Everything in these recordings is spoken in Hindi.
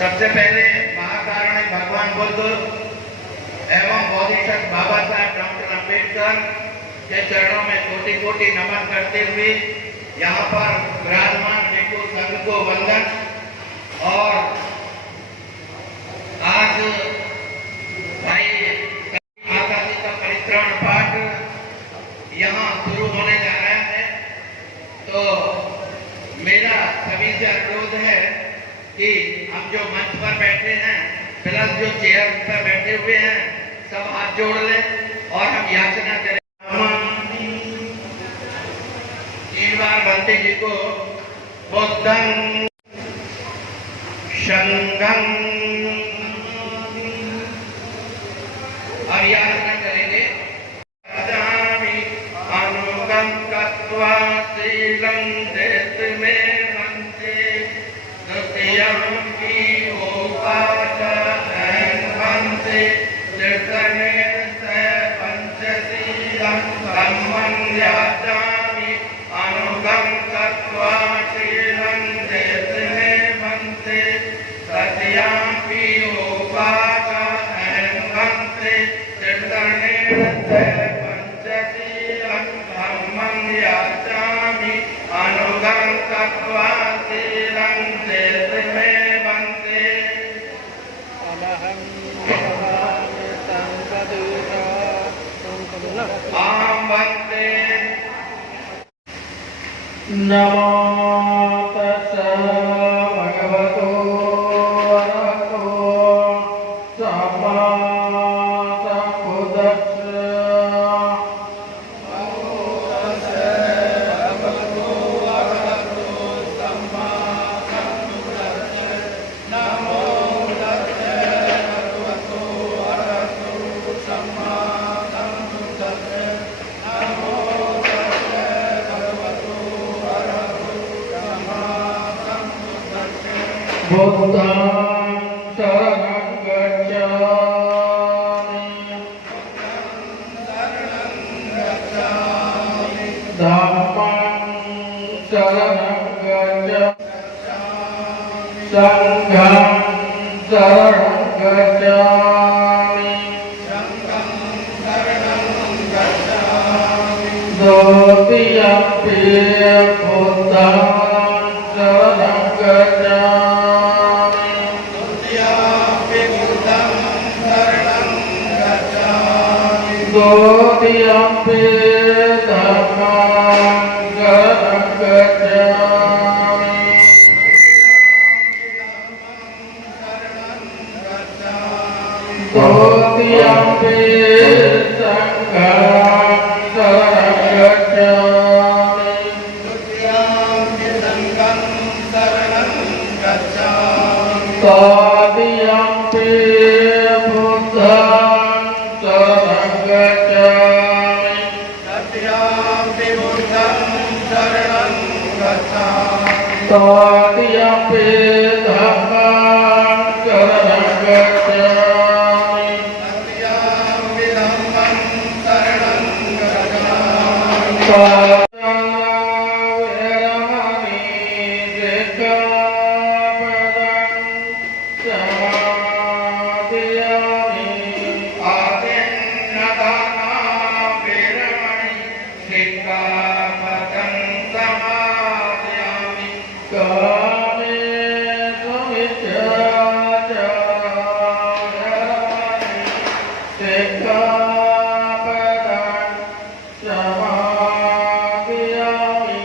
सबसे पहले महाकारुणिक भगवान बुद्ध एवं बोधिसत्व बाबा साहब डॉक्टर अम्बेडकर के चरणों में कोटि कोटि नमन करते हुए यहाँ पर विराजमान हिंदू संघ को वंदन। और आज भाई माता जी का परित्राण पाठ यहाँ शुरू होने जा रहा है, तो मेरा सभी से अनुरोध है कि हम जो मंच पर बैठे हैं प्लस जो चेयर पर बैठे हुए हैं सब हाथ जोड़ लें और हम याचना करें। 3 बार बंते जी को बुद्धं शंघं और याचना करेंगे। अनुगम कत्वा शीलं देत में वंदे अनुगम कत्वा शीलं देत में वंदे सत्यापि उवाच वंदे पंचशीलं धम्मं याचामि अनुगम कत्वा शीलं देत में वंदे आम वंदे। नमो तस्सै भगवतो अरहतो सम्मा सम्बुद्धिस्स। बुद्धं शरणं गच्छामि धम्मं शरणं गच्छामि संघं शरणं गच्छामि द्वितीयम्पि बुद्धं शरणं गच्छामि द्वितीयम्पि धम्मं शरणं गच्छामि द्वितीयम्पि संघं शरणं गच्छामि तृतीयम्पि बुद्धं शरणं गच्छामि शरणं गच्छामि तदीयम्पि धम्मं शरणं गच्छामि तदीयम्पि धम्मं शरणं गच्छामि वेरमणि सिक्खापदं समादयामि आदिन्नदाना वेरमणि सिक्खापदं समादयामि कामेषु मिथ्याचारं सिक्खापदं समादयामि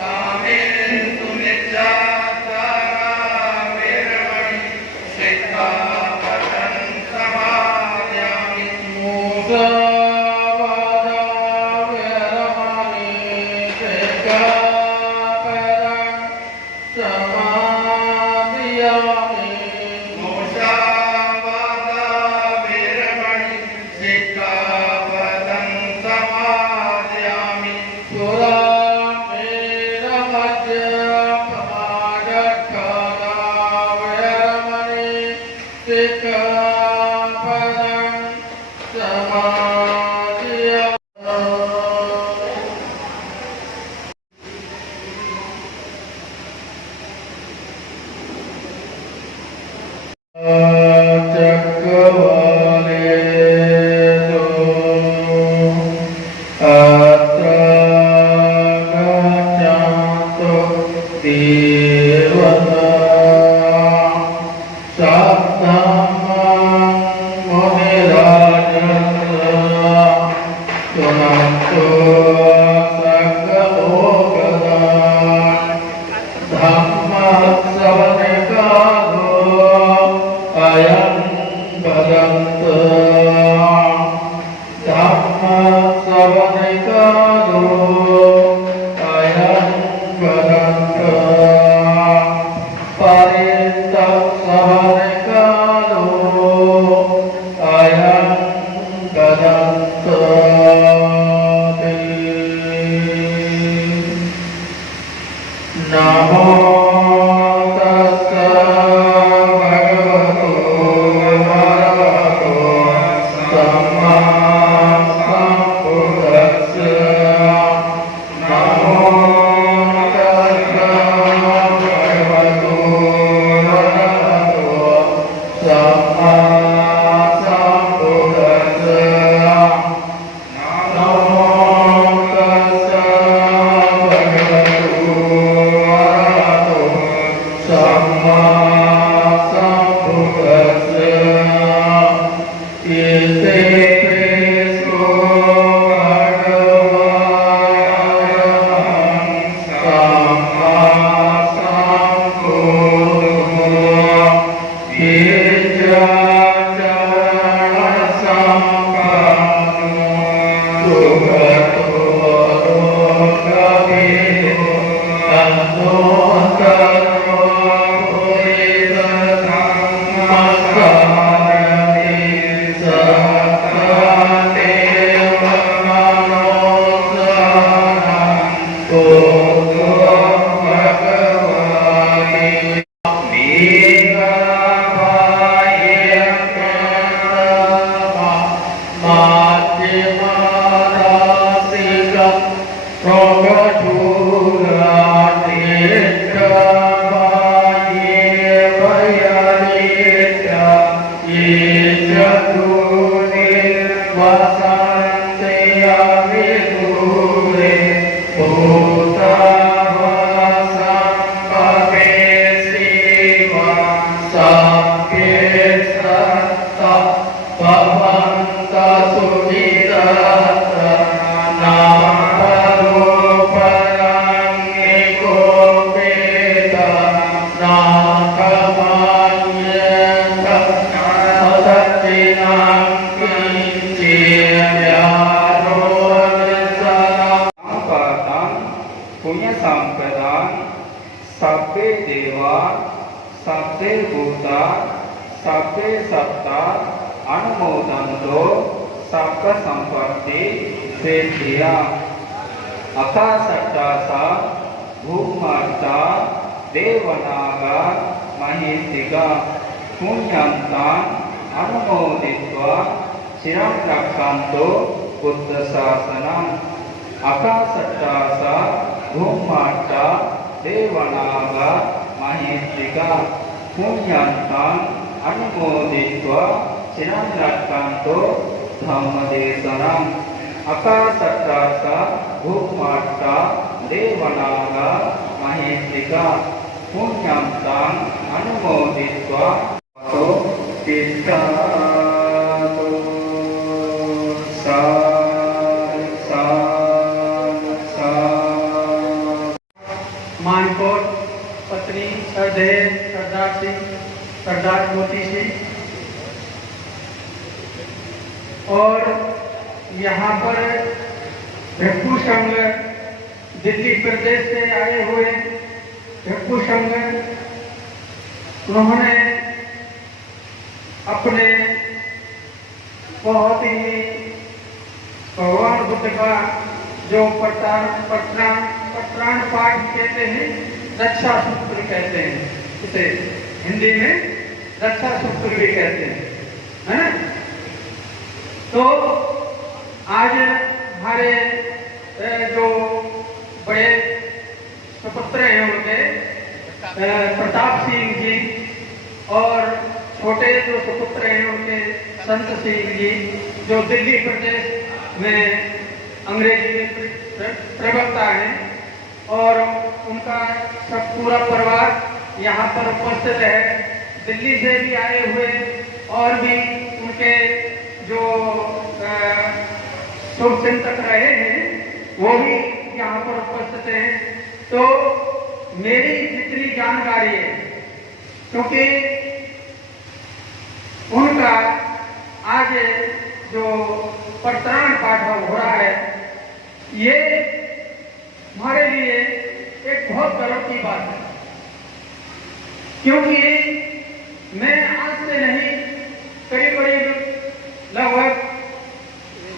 कामेषु मिथ्याचारा वेरमणि सिक्खापदं समादयामि मुसावादा वेरमणि सिक्खापदं समादयामि मुसावादा वेरमणि सिक्खापदं समादयामि पुरामेरमद्यपमादक्षरा वेरमणि सिक्खापदं समादयामि चक्रवालेषु अत्र गच्छन्तु देवता सद्धम्मं मुनिराजन् शृण्वन्तु सकलोकदान् धम्मश्रवणकालो अयं भदन्तु धम्मश्रवणकालो अयं भदन्तु परितश्रवणकालो अयं भदन्तु नमो तस्स भगवतो अरहतो सम्मा सम्बुद्धस्स नमो तस्स भगवतो अरहतो सम्मा सम्बुद्धस्स नमो तस्स भगवतो अरहतो सम्मा सम्बुद्धस्स इति प्रेषो भगवान् सम्मा सम्बुद्धो पुण्य संप्रदान सभ्य देवा सभ्य भूता सभ्य सत्ता अनुमोदन दो सबका संपत्ति सिद्धिया अकाशट्टासा भूमार्ता देवनागा महेशिका पुण्यन्तान् अनुमोदित्वा चिरं रक्षन्तु बुद्धशासनम् अकाशट्टासा भूमार्ता देवनागा महेशिका पुण्यन्तान् अनुमोदित्वा चिरं रक्षन्तु धम्मदेशनम् अकाशट्टासा भूमार्ता देवनागा महेशिका पुण्यन्तान् अनुमोदित्वा तिष्ठतु मानकोट पत्नी सरदेव सरदार सिंह सरदार मोती सिंह और यहाँ पर भिक्षु संघ दिल्ली प्रदेश से आए हुए भिक्षु संघ उन्होंने अपने बहुत ही भगवान बुद्ध का जो प्रत्राण पाठ कहते हैं, रक्षा सूत्र कहते हैं, इसे हिंदी में रक्षा सूत्र भी कहते हैं, है ना। तो आज हमारे जो बड़े सुपुत्र हैं उनके प्रताप सिंह जी और छोटे जो सुपुत्र हैं उनके संत सिंह जी जो दिल्ली प्रदेश में अंग्रेजी में प्रवक्ता हैं और उनका सब पूरा परिवार यहाँ पर उपस्थित है। दिल्ली से भी आए हुए और भी उनके जो शुभ चिंतक रहे हैं वो भी यहाँ पर उपस्थित हैं। तो मेरी जितनी जानकारी है, क्योंकि उनका आज जो प्रत्राण पाठ हो रहा है, ये हमारे लिए एक बहुत गर्व की बात है, क्योंकि मैं आज से नहीं करीब लगभग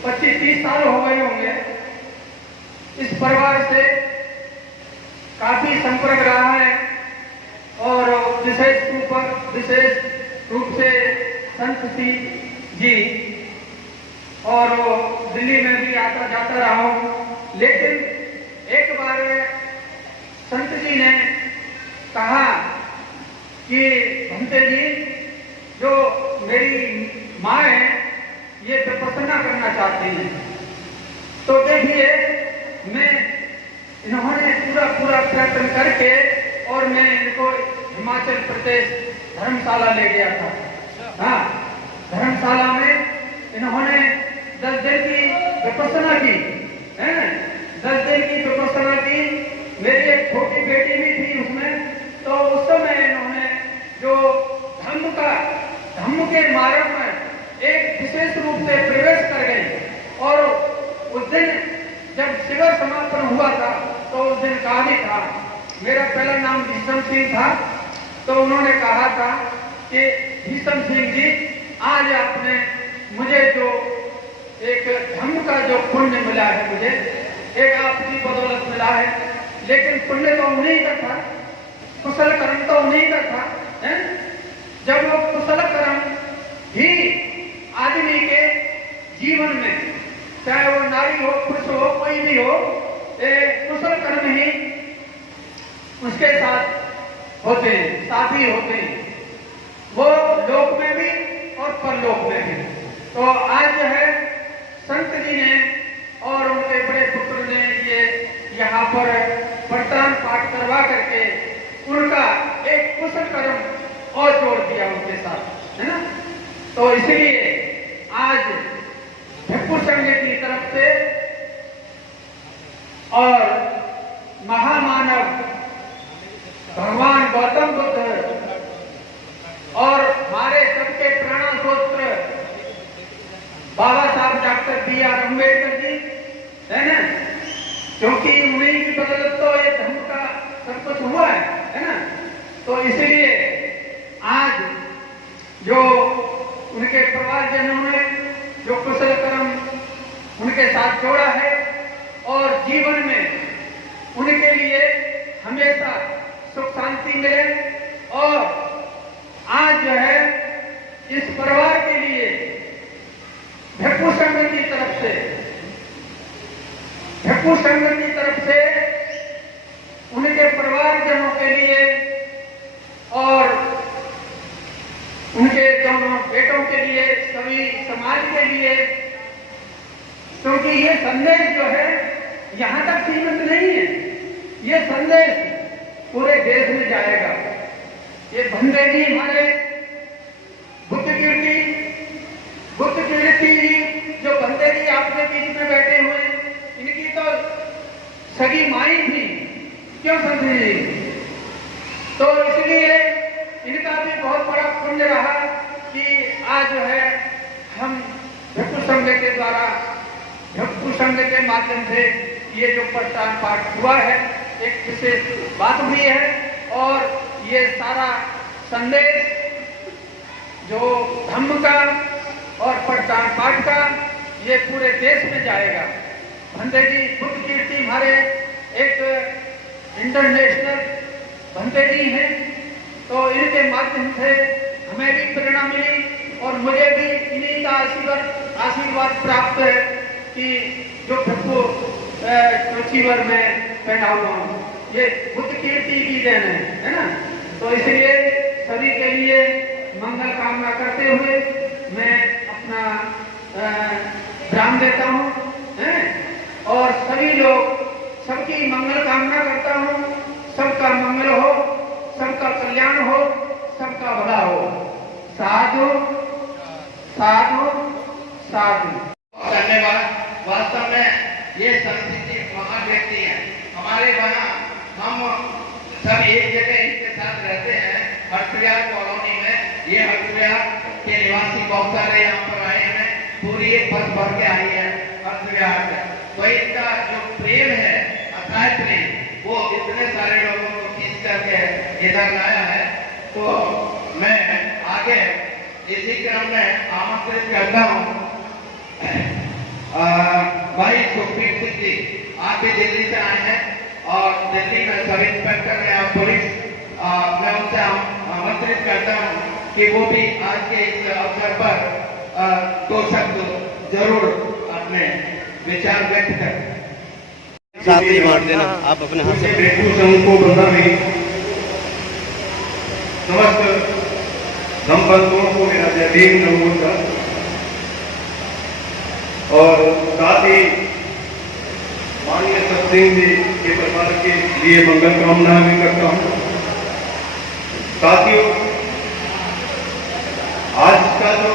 25-30 साल हो गए होंगे इस परिवार से काफी संपर्क रहा है और विशेष रूप से संत सिंह जी और दिल्ली में भी आता जाता रहा हूं। लेकिन एक बार संत जी ने कहा कि भंते जी, जो मेरी माँ है ये विपश्यना करना चाहती है, तो देखिए मैं इन्होंने पूरा प्रयत्न करके और मैं इनको हिमाचल प्रदेश धर्मशाला ले गया था। हाँ, धर्मशाला में इन्होंने 10 दिन की विपश्यना की, है ना, 10 दिन की विपश्यना की। मेरी एक छोटी बेटी भी थी उसमें, तो उस समय इन्होंने जो धम्म के मार्ग में एक विशेष रूप से प्रवेश कर गए और उस दिन जब शिविर समापन हुआ था तो उस दिन कहा भी था, मेरा पहला नाम भीषम सिंह था, तो उन्होंने कहा था कि भीषम सिंह जी, आज आपने मुझे जो एक धम्म का जो पुण्य मिला है, मुझे एक आपकी बदौलत मिला है, लेकिन पुण्य तो उन्हीं का था, कुशल कर्म तो उन्हीं का था, है? जब वो कुशल कर्म ही आदमी के जीवन में, चाहे वो नारी हो पुरुष हो कोई भी हो, कुशल कर्म ही उसके साथ होते हैं, साथी होते हैं, वो लोक में भी और परलोक में भी। तो आज जो है संत जी ने और उनके बड़े पुत्र ने ये यहाँ पर प्रत्राण पाठ करवा करके उनका एक कुशल कर्म और जोड़ दिया उनके साथ, है ना। तो इसलिए आज भिक्षु संघ की तरफ से और महामानव भगवान गौतम बुद्ध और हमारे सबके प्राणस्रोत्र बाबा साहब डॉक्टर B.R. अम्बेडकर जी, है ना, क्योंकि उन्हीं की बदौलत तो ये धर्म का सब कुछ हुआ है ना। तो इसलिए आज जो उनके परिवारजनों ने जो कुशल कर्म उनके साथ जोड़ा है और जीवन में उनके लिए हमेशा सुख शांति मिले। और आज जो है इस परिवार के लिए भिक्षु संघ की तरफ से उनके परिवारजनों के लिए और उनके दोनों बेटों के लिए, सभी समाज के लिए, क्योंकि ये संदेश जो है यहाँ तक सीमित नहीं है, ये संदेश पूरे देश में जाएगा। ये बंदे जी हमारे बुद्ध कीर्ति जी जो बंदे जी आपके बीच में बैठे हुए, इनकी तो सगी माई थी, क्यों समझे जी? तो इसलिए इनका भी बहुत बड़ा पुण्य रहा कि आज जो है हम भिक्षु संघ के द्वारा, भिक्षु संघ के माध्यम से ये जो प्रस्थान पाठ हुआ है, एक विशेष बात हुई है। और ये सारा संदेश जो धम्म का और प्रस्थान पाठ का, ये पूरे देश में जाएगा। भंते जी बुद्ध कीर्ति हमारे एक इंटरनेशनल भंते जी हैं, तो इनके माध्यम से हमें भी प्रेरणा मिली और मुझे भी इन्हीं का आशीर्वाद प्राप्त है कि जो भिक्षु चोचीवर में पहना हुआ हूँ, ये बुद्ध कीर्ति की देन है ना। तो इसलिए सभी के लिए मंगल कामना करते हुए मैं अपना विराम देता हूँ और सभी लोग, सबकी मंगल कामना करता हूँ। सबका मंगल हो, सबका कल्याण हो, सबका भला हो। साधु साधु साधु। धन्यवाद। वास्तव में ये संस्कृति महान व्यक्ति है हमारे वहाँ। हम सब एक जगह इनके साथ रहते हैं हरसुविहार कॉलोनी में। ये हरसुविहार के निवासी बहुत सारे यहाँ पर आए हैं, पूरी एक बस भर के आई है हरसुविहार से। तो इनका जो प्रेम है, अथाह प्रेम, वो इतने सारे लोगों को खींच करके इधर लाया है। तो मैं आगे इसी क्रम में आमंत्रित करता हूँ भाई सुखबीर सिंह जी, आप भी दिल्ली से आए हैं और दिल्ली में सब इंस्पेक्टर हैं और पुलिस, मैं उनसे आमंत्रित करता हूँ कि वो भी आज के इस अवसर पर 2 शब्द जरूर अपने विचार व्यक्त करें। साथ ही बांट देना आप अपने हाथ से। भिक्षु संघ को बंधा नहीं, समस्त धम्मबंधुओं को मेरा जय भीम नमोनमः। और साथ ही माननीय सतसिंह जी के परिवार के लिए मंगल कामना भी करता हूँ। साथियों, आज का जो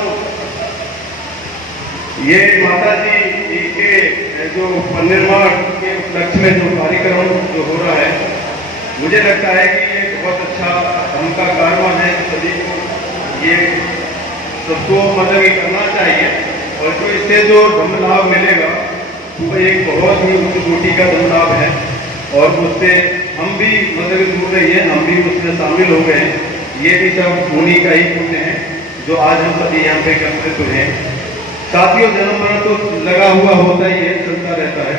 ये माता जी के जो निर्माण के उपलक्ष्य में जो कार्यक्रम जो हो रहा है, मुझे लगता है कि ये बहुत अच्छा धर्म का कार्य है। सभी को ये सबको मतलब ये करना चाहिए और जो इससे जो धन लाभ मिलेगा वो एक बहुत ही उच्च कोटि का धन लाभ है और उससे हम भी मतलब दूर रही है, हम भी उसमें शामिल हो गए हैं। ये भी सब उन्हीं का ही पुण्य है जो आज हम सभी यहाँ पे एकत्रित हुए हैं। साथियों, जन्म मरण तो लगा हुआ होता ही है, चलता रहता है।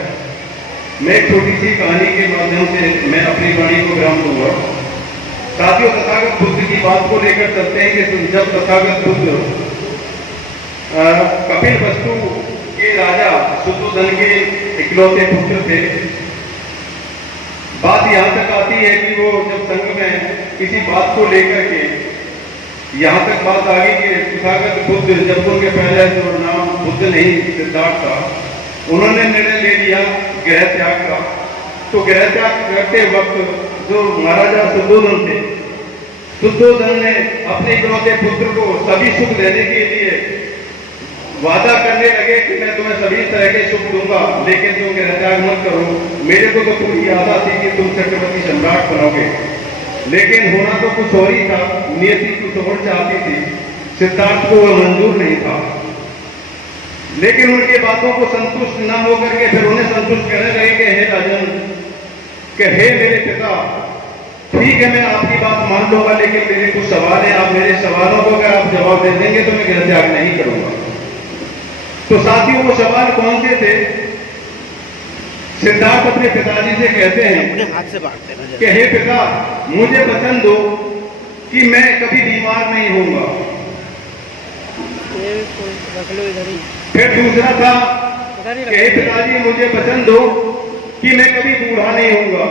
मैं एक छोटी सी कहानी के माध्यम से मैं अपनी वाणी को विराम दूंगा। साथियों, तथागत बुद्ध की बात को लेकर चलते हैं कि जब तथागत बुद्ध कपिल वस्तु के राजा शुद्धोधन के इकलौते पुत्र थे, बात यहाँ तक आती है कि वो जब संघ में किसी बात को लेकर के यहाँ तक बात आ गई कि तथागत बुद्ध, जब उनके पहले जो नाम बुद्ध नहीं सिद्धार्थ था, उन्होंने निर्णय ले लिया गृह त्याग का। तो गृह त्याग करते वक्त जो महाराजा शुद्धोधन थे, शुद्धोधन ने अपने इकलौते पुत्र को सभी सुख देने के लिए वादा करने लगे कि मैं तुम्हें सभी तरह के सुख दूंगा, लेकिन तुम गृह त्याग मत करो। मेरे को तो पूरी आशा थी कि तुम चक्रवर्ती सम्राट बनोगे, लेकिन होना तो कुछ और ही था, नियति कुछ और चाहती थी। सिद्धार्थ को वह मंजूर नहीं था, लेकिन उनकी बातों को संतुष्ट न होकर के फिर उन्हें संतुष्ट करने लगे कि हे राजन, कि हे मेरे पिता, ठीक है मैं आपकी बात मान लूंगा, लेकिन मेरे कुछ सवाल है, आप मेरे सवालों को अगर आप जवाब दे देंगे तो मैं गृह त्याग नहीं करूंगा। तो साथियों, वो सवाल कौन से थे? सिद्धार्थ अपने पिताजी से कहते हैं अपने हाथ से बांट देना कि हे पिता, मुझे वचन दो कि मैं कभी बीमार नहीं होऊंगा। फिर दूसरा था कि हे पिताजी, मुझे वचन दो कि मैं कभी बूढ़ा नहीं होऊंगा।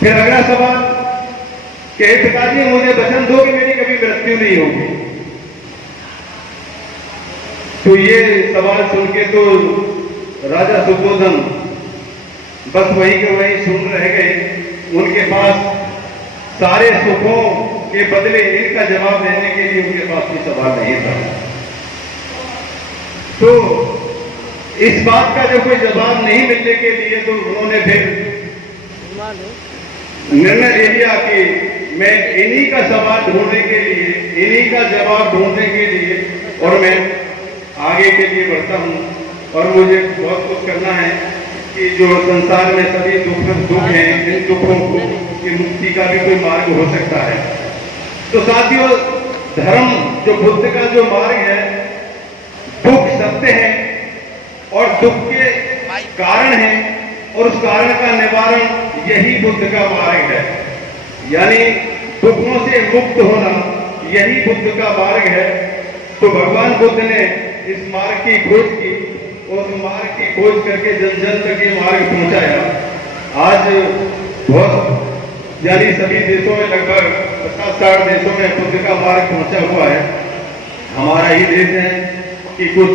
फिर अगला सवाल कि हे पिताजी, मुझे वचन दो कि मेरी कभी मृत्यु नहीं होगी। तो ये सवाल सुन के तो राजा सुबोधन बस वही के वही सुन रह गए। उनके पास सारे सुखों के बदले इनका जवाब देने के लिए उनके पास कोई सवाल नहीं था। तो इस बात का जब कोई जवाब नहीं मिलने के लिए तो उन्होंने फिर निर्णय ले लिया कि मैं इन्हीं का सवाल ढूंढने के लिए, इन्हीं का जवाब ढूंढने के लिए और मैं आगे के लिए बढ़ता हूं। और मुझे बहुत कुछ करना है कि जो संसार में सभी दुख हैं, इन दुखों की मुक्ति का भी कोई मार्ग हो सकता है। तो साथियों, धर्म जो बुद्ध का जो मार्ग है, दुख सत्य है और दुख के कारण है और उस कारण का निवारण यही बुद्ध का मार्ग है। यानी दुखों से मुक्त होना यही बुद्ध का मार्ग है। तो भगवान बुद्ध ने इस मार्ग की खोज की और उस मार्ग की खोज करके जन जन तक ये मार्ग पहुंचाया। आज बहुत यानी सभी देशों में लगभग 50-60 देशों में बुद्ध का मार्ग पहुंचा हुआ है। हमारा ही देश है कि कुछ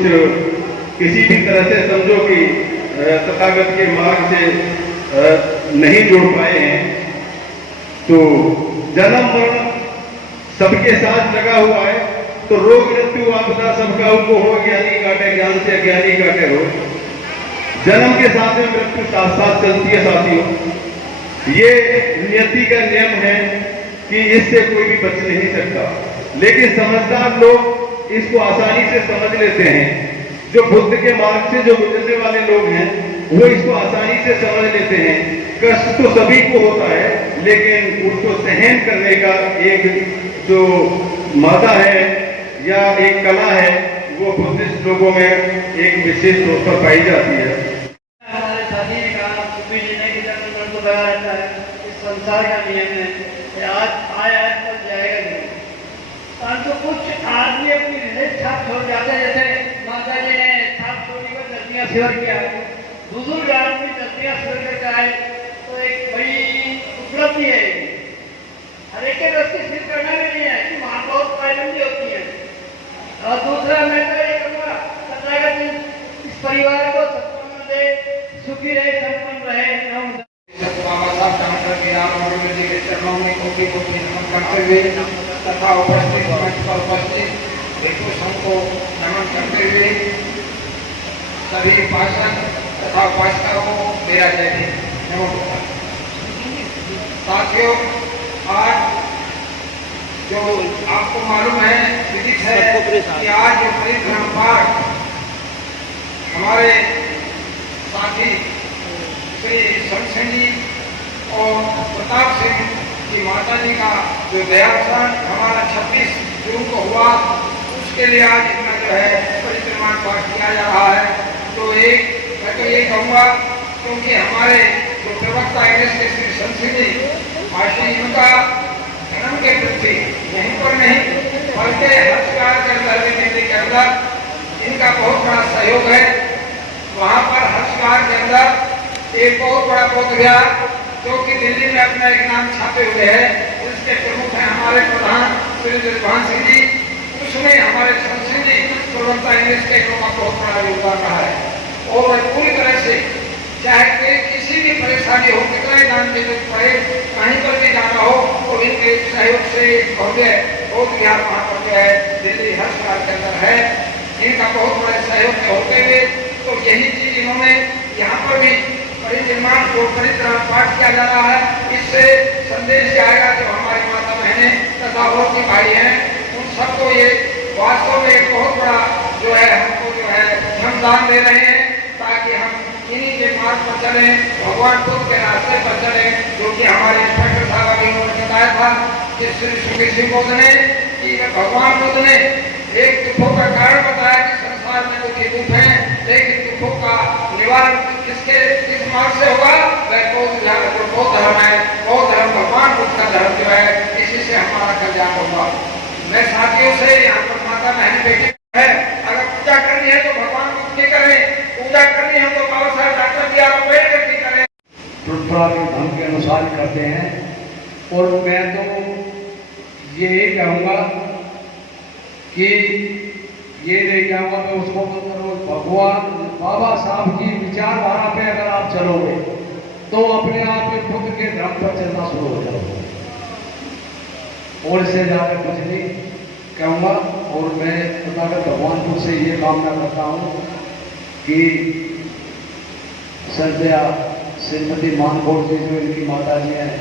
किसी भी तरह से समझो कि तथागत के मार्ग से नहीं जुड़ पाए हैं। तो जन्म मरण सबके साथ लगा हुआ है। तो रोग मृत्यु आपदा सबका उनको हो, ज्ञानी काटे ज्ञान से, अज्ञानी काटे रोग। जन्म के साथ में मृत्यु साथ साथ चलती है साथियों। ये नियति का नियम है कि इससे कोई भी बच नहीं सकता। लेकिन समझदार लोग इसको आसानी से समझ लेते हैं। जो बुद्ध के मार्ग से जो गुजरने वाले लोग हैं वो इसको आसानी से समझ लेते हैं। कष्ट तो सभी को होता है, लेकिन उसको सहन करने का एक जो मादा है या एक कला है, वो बुद्धिस्ट लोगों में एक विशेष तौर पर पाई जाती है। हमारे साथी ने कहा सुखी जी नहीं जन्म तो लगा रहता है, इस संसार का नियम है, आज आया है कल जाएगा नहीं। परंतु कुछ आदमी अपनी हृदय छाप छोड़ जाते हैं। जैसे माता जी ने छाप छोड़ी को दर्दियां सिवर किया, बुजुर्ग आदमी दर्दियां सिवर करके आए तो एक बड़ी उपलब्धि है। हर एक के दृष्टि सिद्ध करना भी नहीं है कि वहां बहुत पाबंदी होती है। और दूसरा मैं तो ये कहूँगा, तथागत इस परिवार को सत्संग दे, सुखी रहे, संपन्न रहे। बाबा साहब डॉक्टर के राम जी के चरणों में कोटि कोटि नमन करते हुए तथा उपस्थित मंच पर उपस्थित भिक्षु संघ को नमन करते हुए सभी उपासक तथा उपासिका को मेरा जय हिंद। नमस्कार साथियों, आज जो आपको मालूम है, विदित है कि आज जो परिक्रमा पाठ हमारे साथी श्री शमशेर जी और प्रताप सिंह की माता जी का जो दयाक्षण हमारा 26 जून को हुआ, उसके लिए आज इतना जो है परिक्रमा पाठ किया जा रहा है। तो मैं तो ये कहूँगा, क्योंकि हमारे जो प्रवक्ता के श्री शमशेर जी मास्टर इनका धर्म के प्रति यहीं पर नहीं बल्कि हर्षकार के अंदर दिल्ली के अंदर इनका बहुत बड़ा सहयोग है। वहाँ पर हर्षकार के अंदर एक बहुत बड़ा बोध विहार जो कि दिल्ली में अपना एक नाम छापे हुए है, उसके प्रमुख हैं हमारे प्रधान श्री दिलभान सिंह जी। उसमें हमारे शमशेर जी प्रवक्ता इंग्लिश के लोगों का बहुत बड़ा योगदान रहा है। और पूरी तरह से चाहे कोई किसी भी परेशानी हो, कितना ही दान की जरूरत पड़े, कहीं पर भी जाना हो, तो इनके सहयोग से भव्य बोध विहार वहाँ पर जो है दिल्ली हर्षकार के अंदर है। इनका बहुत बड़े सहयोग से होते हुए तो यही चीज इन्होंने यहाँ पर भी परिनिर्माण और परिक्रमा पाठ किया जा रहा है। इससे संदेश आएगा जो हमारी माता बहनें तथा और भी भाई हैं, उन सबको ये वास्तव में एक बहुत बड़ा जो है हमको जो है श्रमदान दे रहे हैं, ताकि हम इन्हीं के मार्ग पर चले, भगवान बुद्ध के रास्ते पर चले, जो कि हमारे इंस्पेक्टर साहब अभी उन्होंने बताया था कि श्री सुखी सिंह बुद्ध ने कि भगवान बुद्ध ने एक दुखों का कारण बताया कि संसार में दुखी दुख है, लेकिन दुखों का निवारण किस मार्ग से होगा? वह बौद्ध धर्म है। बौद्ध धर्म भगवान बुद्ध का धर्म जो है, इसी से हमारा कल्याण होगा। मैं साथियों से यहाँ पर माता बहन बेटी है, अगर पूजा करनी है तो भगवान बुद्ध की करें, पूजा करनी है तो बाबा साहब डॉक्टर बी आर अम्बेडकर की करें। परंपरा के धर्म के अनुसार ही करते हैं। और मैं तो ये कहूँगा कि ये नहीं कहूँगा मैं उसको मत करो। भगवान बाबा साहब की विचारधारा पे अगर आप चलोगे तो अपने आप ही खुद के धर्म पर चलना शुरू हो जाओगे। और इससे ज़्यादा कुछ नहीं कहूँगा। और मैं तथागत भगवान से ये कामना करता हूँ कि श्रद्धेया श्रीमती मानकोट जी जो इनकी माता जी हैं,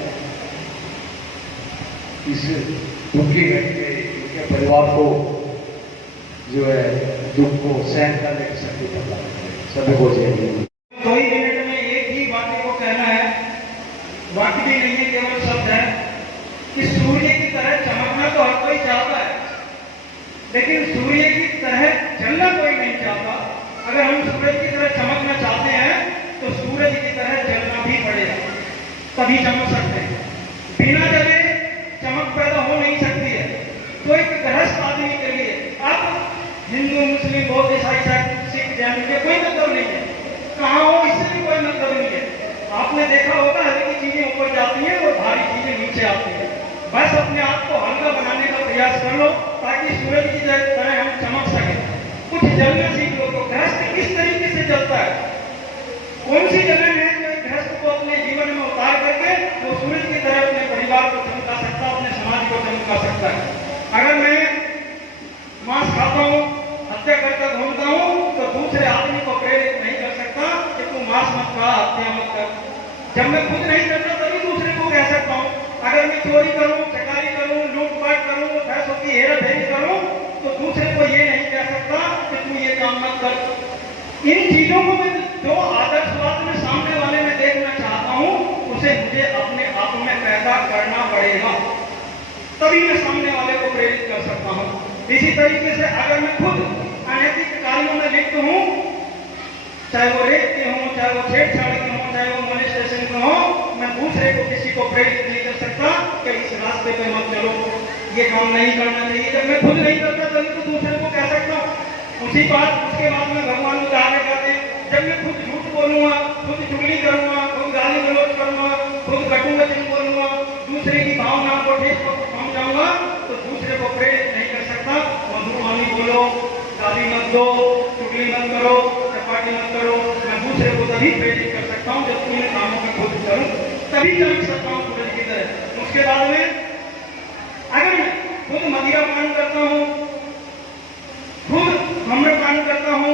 इस दुखी घड़ी में इनके परिवार को जो है दुख को सहन करने की शक्ति प्रदान करें। सभी को जय हिंद। 2 ही मिनट में एक ही वाक्य को कहना है, वाक्य भी नहीं है, केवल शब्द है कि सूर्य की तरह चमकना तो हर कोई चाहता है, लेकिन सूर्य की तरह जलना कोई नहीं चाहता। अगर हम सूरज की तरह चमकना चाहते हैं तो सूरज की तरह जलना भी पड़ेगा, तभी चमक सकते हैं। बिना जले चमक पैदा हो नहीं सकती है। तो एक गृहस्थ आदमी के लिए आप हिंदू मुस्लिम बौद्ध ईसाई सिख जैन के कोई मतलब नहीं है, कहाँ हो इससे भी कोई मतलब नहीं है। आपने देखा होगा हल्की चीजें ऊपर जाती हैं और भारी चीजें नीचे आती हैं। बस अपने आप को हल्का बनाने का प्रयास कर लो ताकि सूरज की तरह हम चमक सके। कुछ जलना सीख लो। तो गृहस्थ किस तरीके से जलता है, कौन सी जलन है जो गृहस्थ को अपने जीवन में उतार करके वो सूरज की तरह अपने परिवार को चमका सकता है, अपने समाज को चमका सकता है। अगर मैं मांस खाता हूँ, हत्या करता घूमता हूँ, तो दूसरे आदमी को प्रेरित नहीं कर सकता कि तू मांस मत खा, हत्या मत कर। जब मैं खुद नहीं करता तभी दूसरे को कह सकता हूँ। अगर मैं चोरी करूँ, चकारी करूँ, लूटपाट करूँ, पैसों की हेराफेरी करूँ, तो दूसरे को ये नहीं कह सकता कि तू ये काम मत कर। इन चीजों को मैं जो आदर्शवाद में सामने वाले में देखना चाहता हूँ, उसे मुझे अपने आप में पैदा करना पड़ेगा, तभी मैं सामने वाले को प्रेरित कर सकता हूँ। इसी तरीके से अगर मैं खुद अनैतिक कार्यों में लिप्त हूँ, चाहे वो रेप के हों, चाहे वो छेड़छाड़ के हों, चाहे वो मोलेस्टेशन के हों, मैं दूसरे को किसी को प्रेरित नहीं कर सकता कि इस रास्ते पे मत चलो, ये काम नहीं करना चाहिए। जब मैं खुद नहीं करता तभी तो दूसरे को कह सकता हूँ। उसके बाद में भगवान उदाहरण कहते हैं, जब मैं खुद झूठ बोलूंगा, खुद चुगली करूंगा, खुद गाली गलौज करूंगा, खुद कटु वचन बोलूंगा, दूसरे की भावनाओं को ठेस पहुंचाऊंगा, तो दूसरे को प्रेरित नहीं कर सकता। मधुर वाणी बोलो, गाली मत दो, चुगली मत करो, चपाटी मत करो। मैं दूसरे को तभी प्रेरित कर सकता हूँ जब इन कामों में खुद करूँ, तभी चमक सकता हूँ सूरज की तरह। उसके बाद में अगर मैं खुद मदिरा पान करता हूँ, खुद धूम्रपान करता हूँ,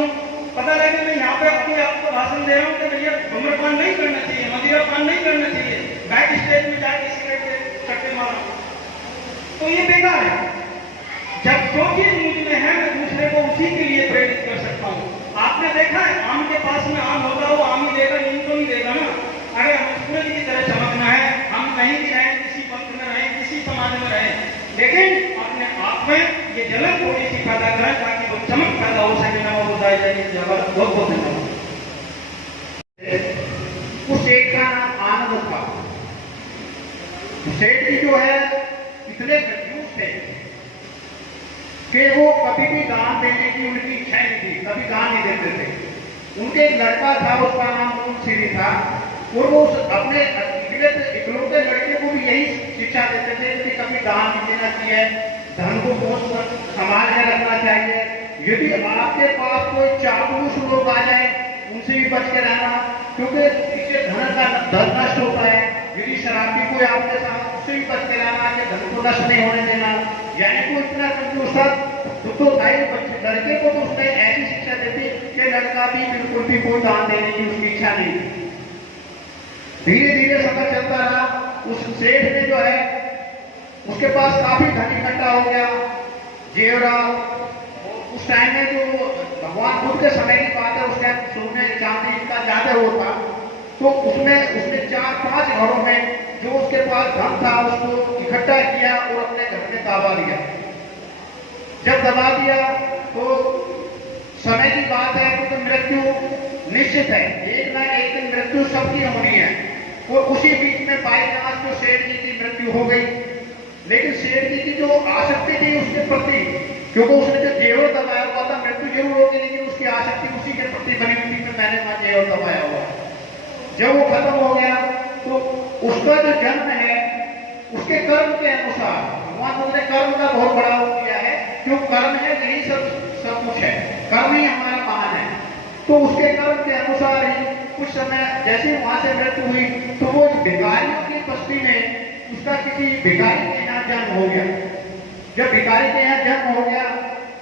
पता लगे मैं यहाँ पे अपने आपको भाषण दे रहा हूँ कि भैया धूम्रपान नहीं करना चाहिए, मदिरा पान नहीं करना चाहिए, बैक स्टेज में जाके सिगरेट के चक्के मारा, तो ये बेकार है। जब जो चीज मुझ में है मैं दूसरे को उसी के लिए प्रेरित कर सकता हूँ। आपने देखा है आम के पास में आम होता है, वो आम ही देगा, नीम तो नहीं देगा ना। अगर हमें सूरज की तरह चमकना है, हम कहीं भी रहें, किसी पंथ में रहें, किसी समाज में रहें, लेकिन अपने आप में ये जलन थोड़ी सी पैदा करें ताकि वो चमक पैदा हो सके। ना वो बताई जाएगी। बहुत बहुत धन्यवाद। उस सेठ का नाम आनंद था। सेठ जी जो है इतने कंफ्यूज थे कि वो कभी भी दान देने की उनकी इच्छा नहीं थी, कभी दान नहीं देते थे। उनके एक लड़का था, उसका नाम मुंशी था, और वो अपने इकलौते लड़के को भी यही शिक्षा देते थे कि कभी दान नहीं देना चाहिए, धन को बहुत संभाल कर रखना चाहिए। यदि आपके पास कोई चापलूस लोग आ जाए उनसे भी बच के रहना, क्योंकि इससे धन नष्ट होता है। यदि शराबी कोई आपके साथ, उससे भी बच के रहना कि धन को नष्ट नहीं होने देना। यानी को इतना कंजूस था तो लड़के को तो उसने ऐसी शिक्षा देती कि लड़का भी बिल्कुल भी कोई दान देने की उसकी इच्छा नहीं थी। धीरे धीरे समय चलता रहा। उस सेठ ने जो है उसके पास काफी धन इकट्ठा हो गया, जेवरात। उस टाइम में जो भगवान बुद्ध के समय की बात है, उस टाइम सोने चांदी का ज्यादा होता, तो उसने 4-5 घरों में जो उसके पास धन था उसको इकट्ठा किया और अपने घर में दबा दिया। जब दबा दिया तो समय की बात है तो मृत्यु निश्चित है, एक ना एक दिन मृत्यु सबकी होनी है। और उसी बीच में बाई चांस जो सेठ जी की मृत्यु हो गई, लेकिन सेठ जी की जो आसक्ति थी उसके प्रति, क्योंकि उसने जो जेवर दबाया हुआ था, मृत्यु जरूर होगी लेकिन उसकी आसक्ति उसी के प्रति बनी हुई थी कि मैंने वहां जेवर दबाया हुआ। जब वो खत्म हो गया तो उसका जो जन्म है उसके कर्म के अनुसार, भगवान बुद्ध ने कर्म का बहुत बड़ा वो किया है, क्यों कर्म है यही सब कुछ है, कर्म ही हमारा महान है। तो उसके कर्म के अनुसार ही कुछ समय जैसे वहां से मृत्यु हुई तो वो भिखारियों की बस्ती में उसका किसी भिखारी के यहाँ जन्म हो गया। जब भिखारी के यहाँ जन्म हो गया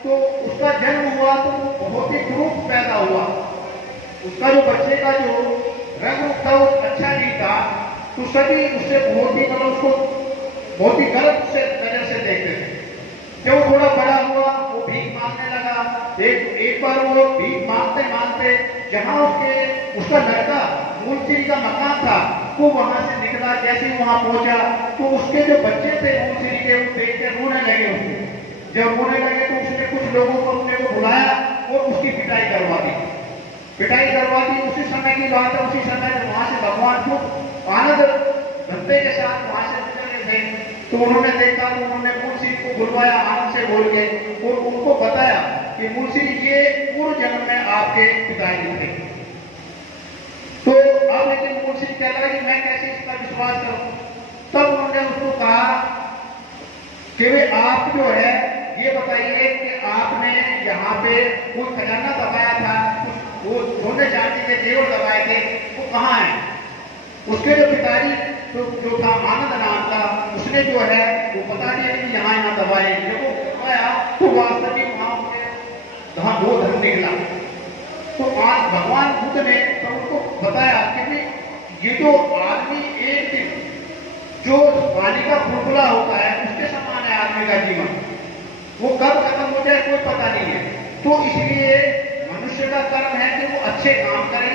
तो उसका जन्म हुआ तो वो बहुत ही क्रूप पैदा हुआ। उसका जो बच्चे का जो रंग रूप था वो अच्छा नहीं था, तो सभी उससे बहुत ही मतलब उसको बहुत ही गलत से नजर से देखते थे। जब वो थोड़ा बड़ा हुआ वो भीख मांगने लगा। एक बार वो भीख मांगते मांगते जहां उसका लड़का मूलश्री का मकान था वो वहां से निकला। जैसे ही वहां पहुंचा तो उसके जो बच्चे थे मूलश्री के वो देख के रोने लगे। उसको जब रोने लगे तो उसने कुछ लोगों को अपने को बुलाया और उसकी पिटाई करवा दी। उसी समय की बात है, उसी समय जब वहां से भगवान खुद आनंद धंधे के साथ वहां से निकले थे तो उन्होंने देखा तो उन्होंने मूलश्री को बुलवाया आनंद से बोल के और उनको बताया कि मूलश्री ये पूर्व जन्म में आपके पिताजी थे। तो अब लेकिन मूलश्री कह लगा कि मैं कैसे इसका विश्वास करूं। तब उन्होंने उसको कहा कि वे आप जो है ये बताइए कि आपने यहाँ पे कोई खजाना दबाया था, वो सोने चांदी के जेवर दबाए थे, वो कहाँ है। उसके जो पिताजी जो था आनंद नाम का, उसने जो है वो बता दिया कि यहाँ दबाए। जब वो दबाया तो वास्तविक वहां वो धन निकला। तो आज भगवान बुद्ध ने तो उनको बताया कि ये जो आदमी एक दिन जो पानी का बुलबुला होता है उसके समान है आदमी का जीवन, वो कब खत्म हो जाए कोई पता नहीं है। तो इसलिए मनुष्य का कर्म है कि वो अच्छे काम करे,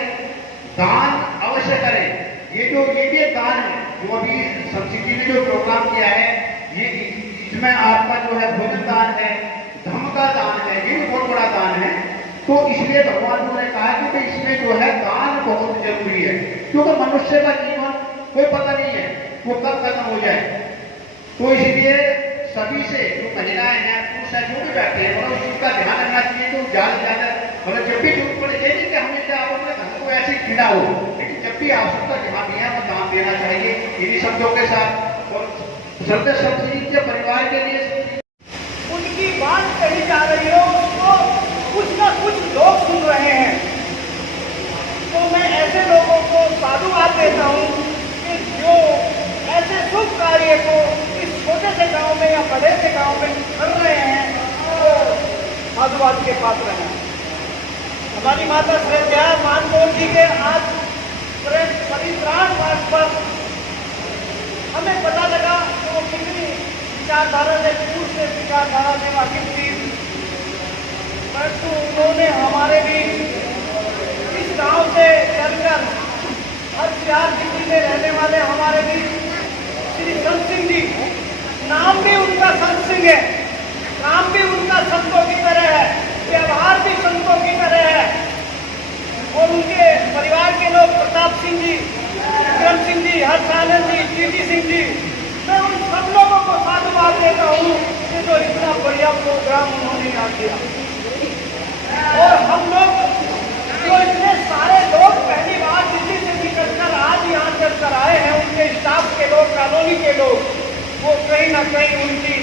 दान अवश्य करे। ये दान है जो अभी संस्कृति ने जो प्रोग्राम किया है, ये इसमें आपका जो है भोजन दान है, धर्म का दान है, ये भी बहुत बड़ा दान है। तो इसलिए भगवान ने कहा कि इसमें जो है दान बहुत जरूरी है, क्योंकि मनुष्य का जीवन कोई पता नहीं है वो कब खत्म हो जाए। तो इसलिए सभी से जो महिलाएं हैं पुरुष है जो भी बैठे हैं मतलब उस चीज का ध्यान रखना चाहिए। तो ज्यादा मतलब जब भी जरूरत पड़े ये नहीं कि हमेशा आप अपने धन को ऐसे खिला हो, लेकिन जब भी आवश्यकता जहाँ भी है वो दान देना चाहिए। इन्हीं शब्दों के साथ और श्रद्धा सब्सिडी के परिवार के लिए उनकी बात कही जा रही हो उसको कुछ ना कुछ लोग सुन रहे हैं। तो मैं ऐसे लोगों को साधुवाद देता हूँ कि जो ऐसे शुभ कार्य को इस छोटे से गांव में या बड़े से गांव में कर रहे हैं वो साधुवाद के पात्र हैं। हमारी माता श्रद्धा मानमोहन जी के आज परित्राण मार्ग पर हमें पता लगा कि वो कितनी विचारधारा से दूर से विचारधारा से वाकिफ थी, परंतु उन्होंने हमारे भी इस गांव से चलकर हर 4 दिल्ली में रहने वाले हमारे भी श्री संत सिंह जी, नाम भी उनका संत सिंह है, काम भी उनका संतों की तरह है, व्यवहार भी संतों की तरह है। और उनके परिवार के लोग प्रताप सिंह जी, विक्रम सिंह जी, हर्षानंद जी, जीती सिंह जी, मैं उन सब लोगों को साधुवाद देता हूँ कि जो इतना बढ़िया प्रोग्राम उन्होंने यहाँ किया। और हम लोग जो इतने सारे लोग पहली बार दिल्ली से निकलकर आज यहाँ चलकर आए हैं, उनके स्टाफ के लोग, कॉलोनी के लोग, वो कहीं ना कहीं उनकी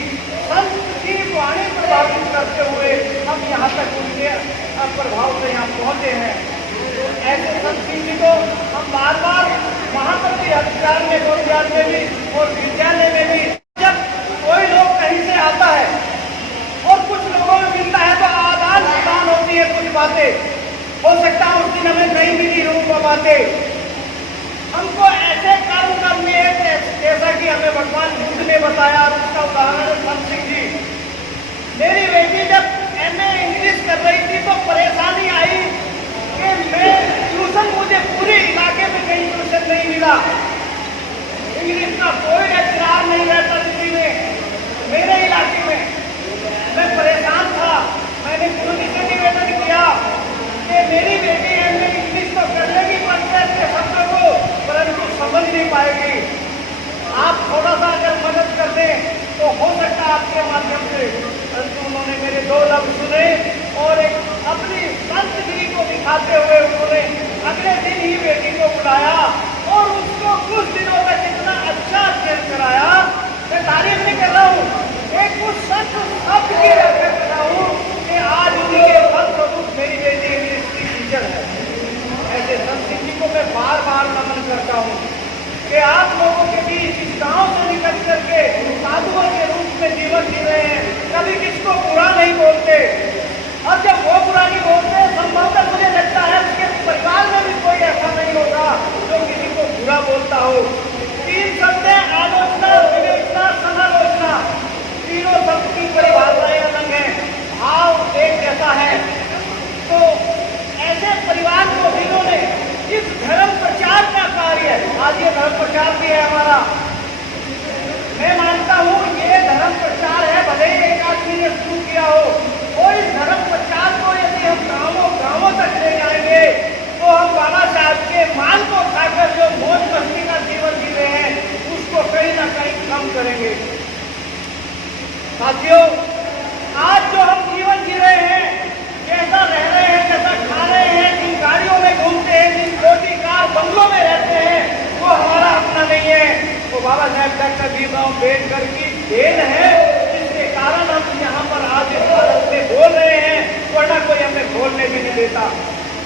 संत की वाणी प्रभावित करते हुए हम यहाँ तक उनके प्रभाव से यहाँ पहुँचे हैं। तो ऐसे संत जी को हम बार बार वहाँ पर भी हथियार में रोजगार में भी और विद्यालय में भी जब कोई लोग कहीं से आता है और कुछ लोगों में मिलता है तो आदान प्रदान होती है कुछ बातें। हो सकता है उस दिन हमें नहीं मिली रूप बातें, हमको ऐसे कर्म करने हैं जैसा कि हमें भगवान बुद्ध ने बताया। उसका उदाहरण संत सिंह जी, मेरी बेटी जब MA इंग्लिश कर रही थी तो परेशानी आई कि मैं ट्यूशन, मुझे पूरे इलाके में कहीं ट्यूशन नहीं मिला, इंग्लिश का कोई लेक्चरार नहीं रहता दिल्ली में, मेरे इलाके में। मैं परेशान था, मैंने गुरु जी से निवेदन किया कि मेरी बेटी MA इंग्लिश आज ये धर्म प्रचार भी है हमारा। मैं मानता हूँ ये धर्म प्रचार है, भले ही एक आदमी ने शुरू किया हो, और इस धर्म प्रचार को यदि हम गाँवों गाँवों तक ले जाएंगे तो हम बाबा साहब के मान को खाकर जो मौज मस्ती का जीवन जी रहे हैं उसको कहीं ना कहीं कम करेंगे। साथियों, आज जो हम जीवन जी रहे हैं, जैसा रह रहे हैं, जैसा खा रहे हैं, जिन गाड़ियों में घूमते हैं, जिन कोठी कार बंगलों में रहते हैं, वो हमारा अपना नहीं है, वो बाबा साहेब डॉक्टर भीमराव अम्बेडकर की देन है, जिसके कारण हम यहाँ पर आज इस भारत में बोल रहे हैं, वरना कोई हमें बोलने भी नहीं देता।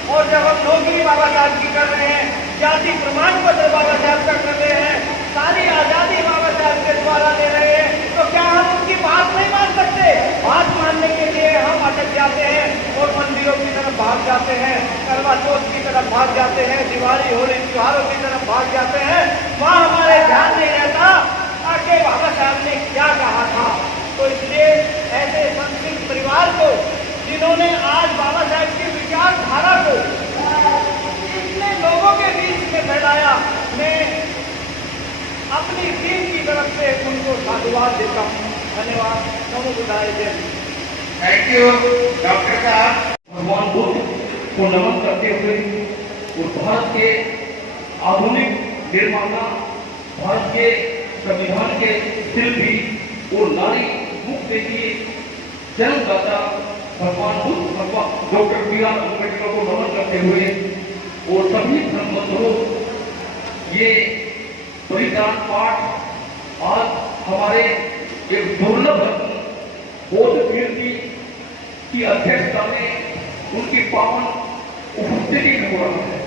और जब हम नौकरी बाबा साहब की कर रहे हैं, जाति प्रमाण पत्र बाबा साहब का कर रहे हैं, सारी आजादी बाबा साहब के द्वारा ले रहे हैं, तो क्या हम उनकी बात नहीं मान सकते? बात मानने के लिए हम अटक जाते हैं और मंदिरों की तरफ भाग जाते हैं, करवा चौथ की तरफ भाग जाते हैं, दिवाली होली त्योहारों की तरफ भाग जाते हैं। वहाँ हमारे ध्यान नहीं रहता कि बाबा साहब ने क्या कहा था। तो इसलिए ऐसे संस्कृत परिवार को, जिन्होंने आज बाबा साहब की विचारधारा को इतने लोगों के बीच में फैलाया, मैं अपनी टीम की तरफ से उनको साधुवाद देता हूँ। धन्यवाद। नमो बुद्धाय। जय हिंद। थैंक यू डॉक्टर साहब। भगवान बुद्ध को नमन करते हुए और भारत के आधुनिक निर्माता, भारत के संविधान के शिल्पी और नारी मुक्ति की जन्मदाता भगवान बुद्ध, भगवान डॉक्टर भीमराव अम्बेडकर को नमन करते हुए और सभी धर्म बंधुओं, ये परिधान पाठ आज हमारे एक दुर्लभ बौद्ध कीर्ति की अध्यक्षता में उनकी पावन उपस्थिति में हो रहा है।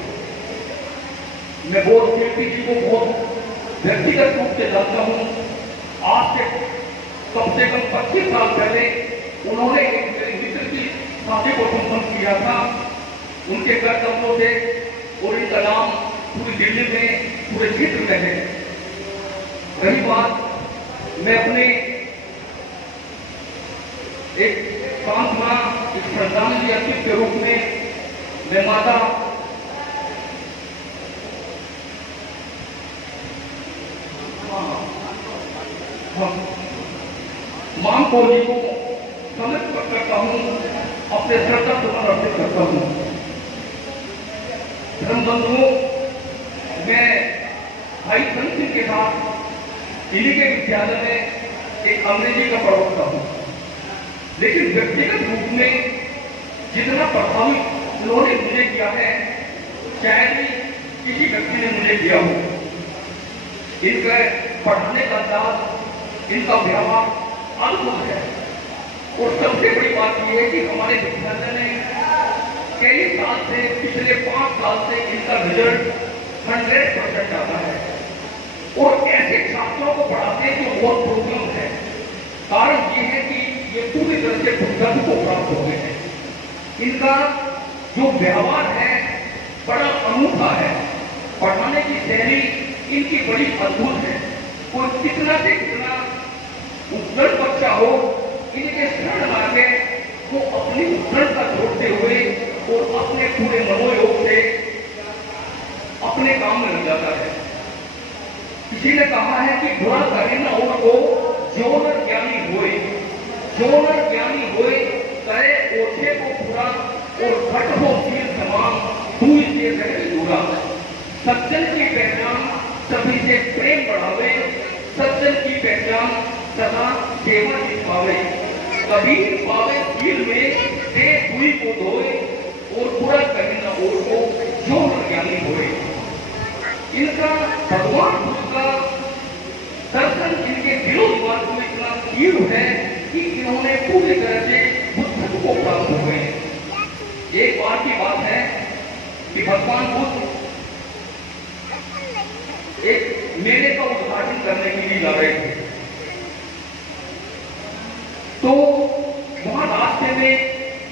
मैं बौद्ध कीर्ति जी को बहुत व्यक्तिगत रूप से जानता हूँ। आज से कम 25 साल पहले उन्होंने एक मेरे मित्र की शादी को संपन्न किया था। उनके कर्तव्यों से और इनका नाम पूरी दिल्ली में, पूरे क्षेत्र में है। रही बात, मैं अपने एक सांत्वना, एक श्रद्धांजलि अर्पित के रूप में मैं माता मां को जी को समर्पित करता हूँ, अपने श्रद्धा सुमन अर्पित करता हूँ। धर्म बंधुओं, मैं भाई संत सिंह के साथ इन्हीं के विद्यालय में एक अंग्रेजी का प्रवक्ता हूँ, लेकिन व्यक्तिगत रूप में जितना प्रभावित उन्होंने मुझे किया है, शायद ही किसी व्यक्ति ने मुझे किया हो। इनका पढ़ाने का अंदाज, इनका व्यवहार अद्भुत है। और सबसे बड़ी बात यह है कि हमारे विद्यालय में कई साल से, पिछले 5 साल से इनका रिजल्ट 100% आता है। और ऐसे छात्रों को पढ़ाते हैं जो बहुत प्रोग्राम है। कारण ये है कि ये पूरी तरह से बुद्ध को प्राप्त हो गए हैं। इनका जो व्यवहार है बड़ा अनूठा है। पढ़ाने की शैली इनकी बड़ी अद्भुत है। कोई कितना से कितना उत्तर बच्चा हो, इनके शरण आगे वो अपनी उत्तरता छोड़ते हुए और अपने पूरे मनोयोग से अपने काम में लग जाता है। किसी ने कहा है कि बुरा करे न और को जो न ज्ञानी होए, जो न ज्ञानी होए करे ओछे को पूरा और घट हो तीर तमाम तू इससे रहे दूरा। सज्जन की पहचान सभी से प्रेम बढ़ावे, सज्जन की पहचान सदा सेवा निभावे। कभी पावे दिल में दे हुई को धोए और बुरा करे न और को जो न ज्ञानी होए। इनका भगवान बुद्ध का दर्शन इनके दिलो दिमाग में इतना तीव्र है कि इन्होंने पूरी तरह से बुद्ध को प्राप्त हो गए। एक बार की बात है कि भगवान बुद्ध एक मेले का उद्घाटन करने के लिए जा रहे थे, तो वहां रास्ते में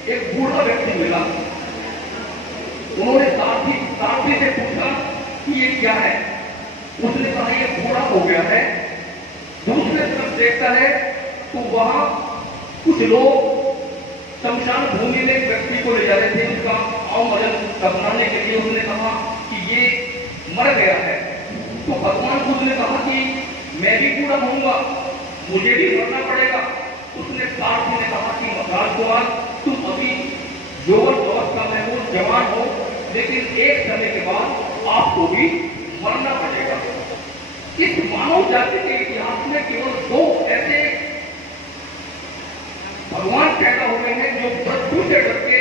एक बूढ़ा व्यक्ति मिला। उन्होंने साथी से पूछा कि ये क्या है। उसने कहा ये बूढ़ा हो गया है। दूसरे तरफ देखता है तो वहां कुछ लोग शमशान भूमि में एक व्यक्ति को ले जा रहे थे, उसका अवमरण दफनाने के लिए। उसने कहा कि ये मर गया है। भगवान बुद्ध ने कहा कि मैं भी बूढ़ा होऊंगा, मुझे भी मरना पड़ेगा। उसने सारथी ने कहा कि राजकुमार, तुम अभी यौवन अवस्था में हो, जवान हो, लेकिन एक समय के बाद आपको भी मरना पड़ेगा। इस मानव जाति के इतिहास में केवल दो ऐसे भगवान पैदा हुए हैं जो मृत्यु से डर के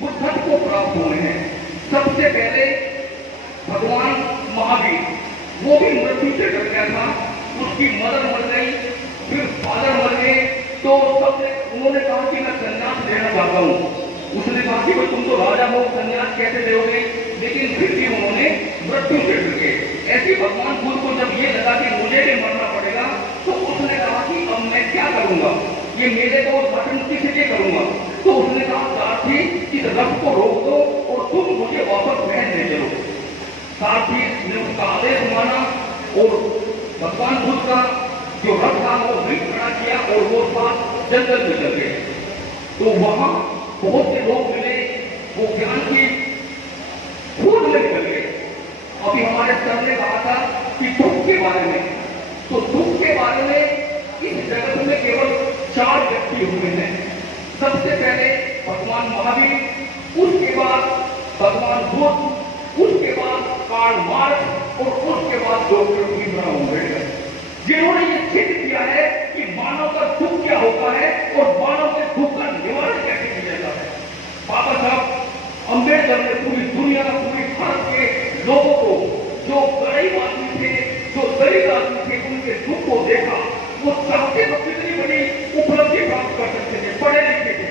बुद्धत्व को प्राप्त हुए हैं। सबसे पहले भगवान महावीर, वो भी मृत्यु से डर गया था, उसकी मदर मर गई, फिर फादर मर गए, तो सबसे उन्होंने कहा कि मैं संन्यास लेना चाहता हूँ। उसने कहा कि भाई तुम तो राजा हो, संन्यास कैसे दोगे, लेकिन फिर भी उन्होंने मृत्यु से डर के। ऐसे भगवान बुद्ध को जब ये लगा कि मुझे भी मरना पड़ेगा, तो उसने कहा कि अब मैं क्या करूंगा, ये मेरे को उद्घाटन किसके करूंगा। तो उसने कहा सारथी, इस रथ को रोक दो और तुम मुझे वापस महल ले चलो। सारथी ने उसका आदेश माना और भगवान बुद्ध का जो रथ था वो भी खड़ा किया और वो साथ जंगल में चल गए। तो वहां बहुत से लोग मिले, वो ज्ञान की खोज में निकल गए। अभी हमारे सर ने कहा था कि दुख के बारे में, तो दुख के बारे में इस जगत में केवल 4 व्यक्ति हुए हैं। सबसे पहले भगवान महावीर, उसके बाद भगवान बुद्ध, उसके बाद कार्ल मार्क्स और उसके बाद डॉक्टर भीमराव अम्बेडकर, जिन्होंने ये सिद्ध किया है कि मानव का दुख क्या होता है और मानव के दुख का निवारण कैसे किया जाता है। बाबा साहब अम्बेडकर ने पूरी दुनिया, पूरी भारत के लोगों को, जो गरीब आदमी थे, जो दलित आदमी थे, उनके दुख को देखा। वो चाहते तो कितनी बड़ी उपलब्धि प्राप्त कर सकते थे, पढ़े लिखे थे।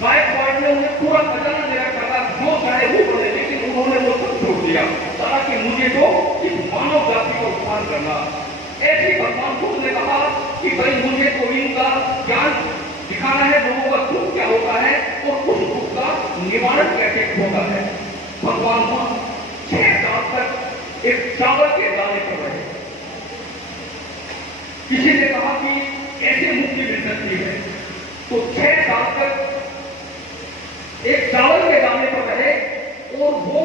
गायकवाड़ ने उन्हें पूरा खजाना दे रखा था, जो चाहे वो पढ़े, लेकिन उन्होंने वो सब छोड़ दिया, कहा कि मुझे तो इस मानव जाति का उत्थान करना। ऐसे भगवान बुद्ध ने कहा कि भाई मुझे तो इनका ज्ञान दिखाना है, लोगों का दुख क्या होता है और उस दुख का निवारण कैसे होता है। भगवान बुद्ध 6 साल तक एक चावल के दाने पर रहे। किसी ने कहा कि कैसे मुक्ति मिल सकती है, तो 6 साल तक एक चावल के दाने पर रहे और वो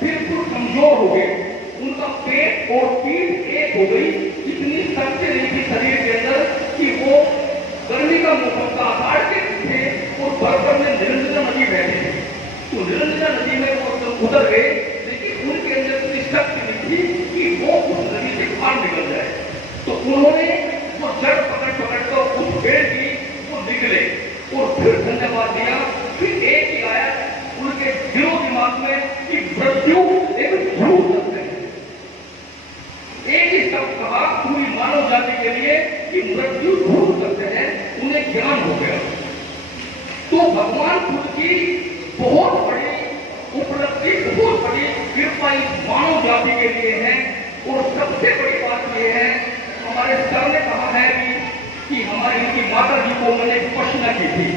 बिल्कुल कमजोर हो गए। उनका पेट और पीठ एक हो गई, इतनी शक्ति नहीं थी शरीर के अंदर कि वो गर्मी का मौसम का आधार के थे और बर्फर में निरंजना नदी बहती थी। तो निरंजना नदी में वो उतर गए, लेकिन उनके अंदर इतनी शक्ति नहीं थी कि वो उस नदी से बाहर निकल जाए। तो उन्होंने वो जड़ पकड़ कर उस पेड़ की वो निकले और फिर धन्यवाद दिया। फिर एक ही आया उनके दिलो दिमाग में कि मृत्यु एक झूठ सत्य है। एक ही शब्द कहा पूरी मानव जाति के लिए कि मृत्यु झूठ सत्य है, उन्हें ज्ञान हो गया। तो भगवान बुद्ध की बहुत बड़ी उपलब्धि, बहुत बड़ी कृपा इस मानव जाति के लिए है। और सबसे बड़ी बात यह है, हमारे सर ने कहा है कि हमारी इनकी माता जी को मैंने विपश्यना की थी।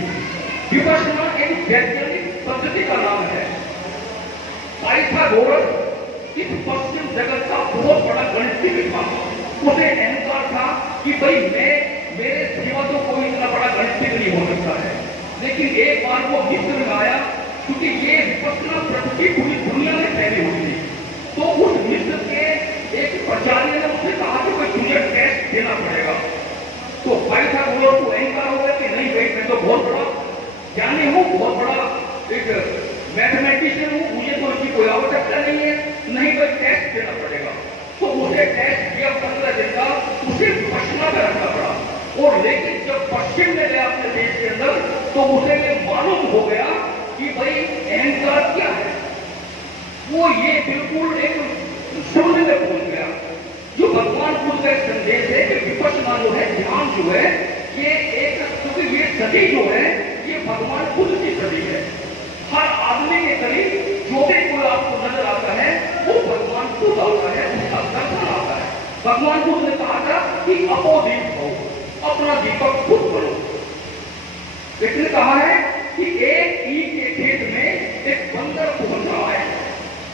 विपश्यना एक वैज्ञानिक पद्धति का नाम है। पाइथागोरस इस पश्चिम जगत का बहुत बड़ा गणितज्ञ था। उसे अहंकार था कि भाई मेरे सिवा तो कोई इतना बड़ा गणितज्ञ नहीं हो सकता है। लेकिन एक बार वो मिस्र में आया, क्योंकि ये विपश्यना पद्धति पूरी दुनिया में फैली हुई थी। तो उस मिस्र के एक प्राचार्य ने उसे कहा कि भाई तुझे टेस्ट देना पड़ेगा। तो पाइथागोरस को अहंकार हो गया कि नहीं भाई मैं तो बहुत बड़ा ज्ञानी हूँ, बहुत बड़ा एक मैथमेटिशियन हूँ, मुझे तो इसकी कोई आवश्यकता नहीं है, नहीं भाई टेस्ट देना पड़ेगा। तो उसे टेस्ट दिया 15 दिन का, उसे विपश्यना में रखना पड़ा। और लेकिन जब पश्चिम में गया अपने देश के अंदर, तो उसे ये मालूम हो गया कि भाई अहंकार क्या है। वो ये बिल्कुल एक शून्य में पहुंच गया। जो भगवान बुद्ध का संदेश है कि विपश्यना जो है, ध्यान जो है, ये एक, क्योंकि ये सदी जो है ये भगवान बुद्ध की सदी है। हर आदमी के करीब जो भी कोई आपको नजर आता है वो भगवान बुद्ध आता है, उसका दर्शन आता है। भगवान बुद्ध ने कहा था कि अपोदीप हो, अपना दीपक खुद बनो। इसने कहा है कि एक ईंट के खेत में एक बंदर पहुंच रहा है,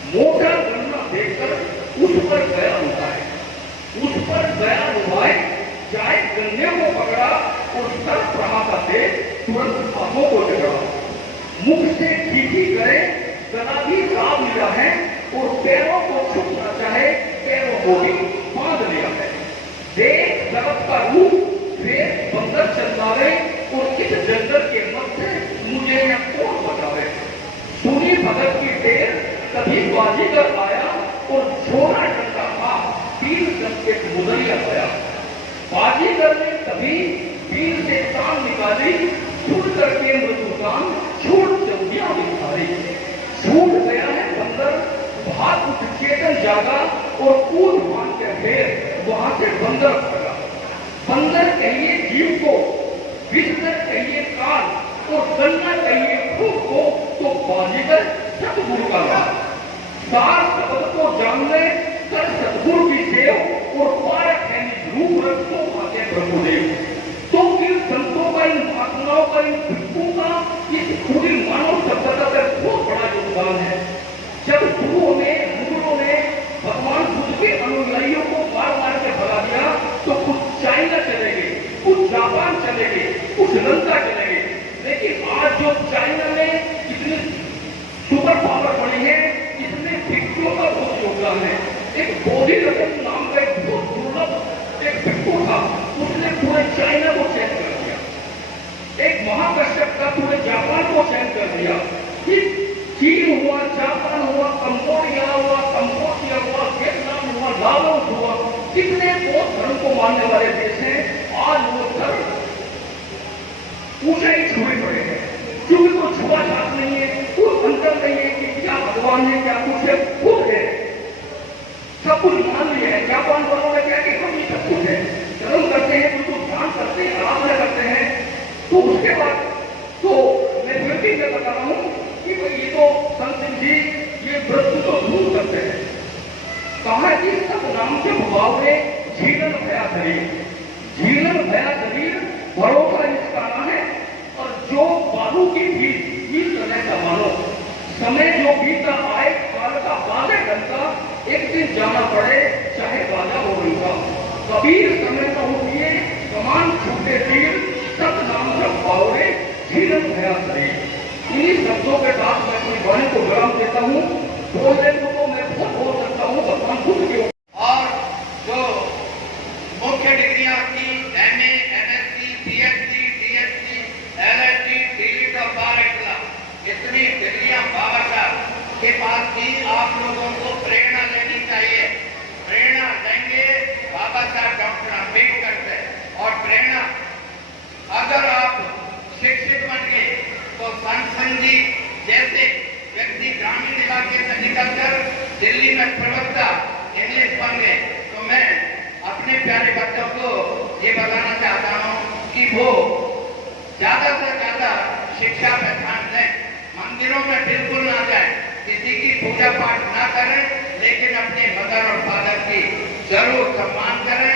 मोटा गन्ना देखकर उस पर गया होता है, उस पर गया हुआ है, जाए गन्ने को पकड़ा और सर प्रहाता से तुरंत हाथों को टकरा, मुख से चीखी करे, गला भी राब लिया है और पैरों को छूना चाहे पैरों को भी बांध लिया है। देख जगत का रूप फिर बंदर चंदावे और इस जंगल के मध्य मुझे न कौन बचावे। सुनी भगत की ढेर तभी बाजीगर आया और छोरा डंडा था 3 गज के मुदरिया गया। बाजीगर ने तभी तीर से तान निकाली, छूट करके मृदुकान छूट चौकियां निकाली। छूट गया है बंदर, भाग उठ चेतन जागा और कूद मान के फिर वहां से बंदर भागा। बंदर कहिए जीव को, विस्तर कहिए कान और गन्ना कहिए खूब को, तो बाजीगर सतगुरु का लाभ। सार शब्द को जानने कर सतगुरु की सेव और पारक है रूप रखो आगे प्रभुदेव। तो इन संतों का, इन महात्माओं का, इन भिक्षुओं का इस पूरी मानव सभ्यता का बहुत बड़ा योगदान है। जब गुरुओं ने, मुगलों ने भगवान बुद्ध के अनुयायियों को मार मार के भगा दिया, तो कुछ चाइना चले गए, कुछ जापान चले गए, कुछ लंका चले गए। लेकिन आज जो चाइना में इतनी सुपर पावर बनी है, इसमें भिक्षुओं का बहुत योगदान है। एक बोधि नाम का एक बहुत दुर्लभ एक भिक्षु था, उसने पूरे चाइना को चैन कर दिया। एक महाकश्यप का पूरे जापान को चैन कर दिया। चीन हुआ, जापान हुआ, कंबोडिया हुआ, कंबोडिया हुआ, वियतनाम हुआ, लाओस हुआ, कितने बौद्ध धर्म को मानने वाले देश हैं। आज वो धर्म ऊंचाई छुए पड़े हैं, क्योंकि कोई छुआ छात नहीं है, कोई अंतर नहीं है कि क्या भगवान है क्या कुछ है, खुद है, सब कुछ मान लिया है। जापान वालों ने क्या कि हम ये सब कुछ है, धर्म करते हैं, उनको ध्यान करते हैं, आराधना करते हैं। तो उसके बाद तो मैं फिर भी मैं बता रहा हूँ कि भाई ये तो संत जी ये मृत्यु तो दूर करते हैं। कहा कि सब नाम से भावे जीवन भया शरीर, जीवन भया शरीर भरोसा इसका ना है। और जो बालू की बीज समय का मानो, समय जो बीता आए काल का बाजे घंटा, एक दिन जाना पड़े चाहे बाजा हो उनका। कबीर समय का उठिए समान छूटे तीर, सत नाम जब पाओगे जीवन भया शरीर। इन्हीं शब्दों के साथ मैं अपनी वाणी को विराम देता हूँ। बोलने को तो मैं बहुत बोल सकता हूँ भगवान खुद के। और जो मुख्य डिग्रियां की MA, MSc, PhD, DSc, LLD, DLitt और बार एक्ला, इतनी डिग्रियां बाबा साहब के पास भी आप लोगों को प्रेरणा लेनी चाहिए। प्रेरणा लेंगे बाबा साहब डॉक्टर अम्बेडकर से। और प्रेरणा अगर आप शिक्षित बन गए तो संत जी जैसे व्यक्ति ग्रामीण इलाके से निकलकर दिल्ली में प्रवक्ता इंग्लिश बन गए। तो मैं अपने प्यारे बच्चों को ये बताना चाहता हूँ कि वो ज्यादा से ज्यादा शिक्षा पे ध्यान दें, मंदिरों में बिल्कुल ना जाए, किसी की पूजा पाठ ना करें, लेकिन अपने मदर और फादर की जरूर सम्मान करें,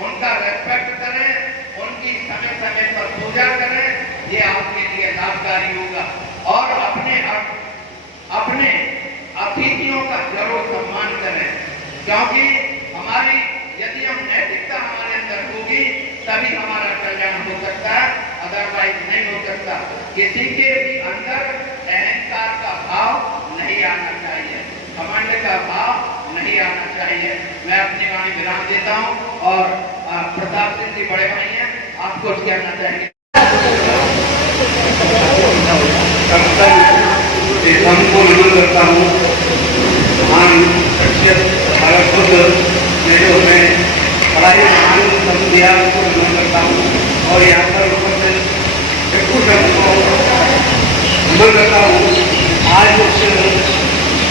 उनका रेस्पेक्ट करें, उनकी समय समय पर पूजा करें, ये आपके लिए लाभकारी होगा। और अपने अतिथियों का जरूर सम्मान करें, क्योंकि हमारी यदि हम नैतिकता हमारे अंदर होगी तभी हमारा कल्याण हो सकता है, अदरवाइज नहीं हो सकता। किसी के भी अंदर अहंकार का भाव नहीं आना चाहिए, घमंड का भाव नहीं आना चाहिए। मैं अपनी वाणी विराम देता हूँ। और प्रताप सिंह जी बड़े भाई हैं, आप कुछ कहना चाहेंगे? को नमन करता हूँ। महान शख्सियत भारत खुद ने जो हमें बड़ा ही महान शब्द दिया, उसको नमन करता हूँ। और यहाँ पर ऊपर से बिल्कुल को नमन करता हूँ। आज उस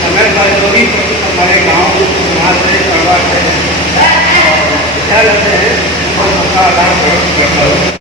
समय का जो भी हमारे गाँव समाज से परिवार से ख्याल रखते हैं और सबका आधार करता हूँ।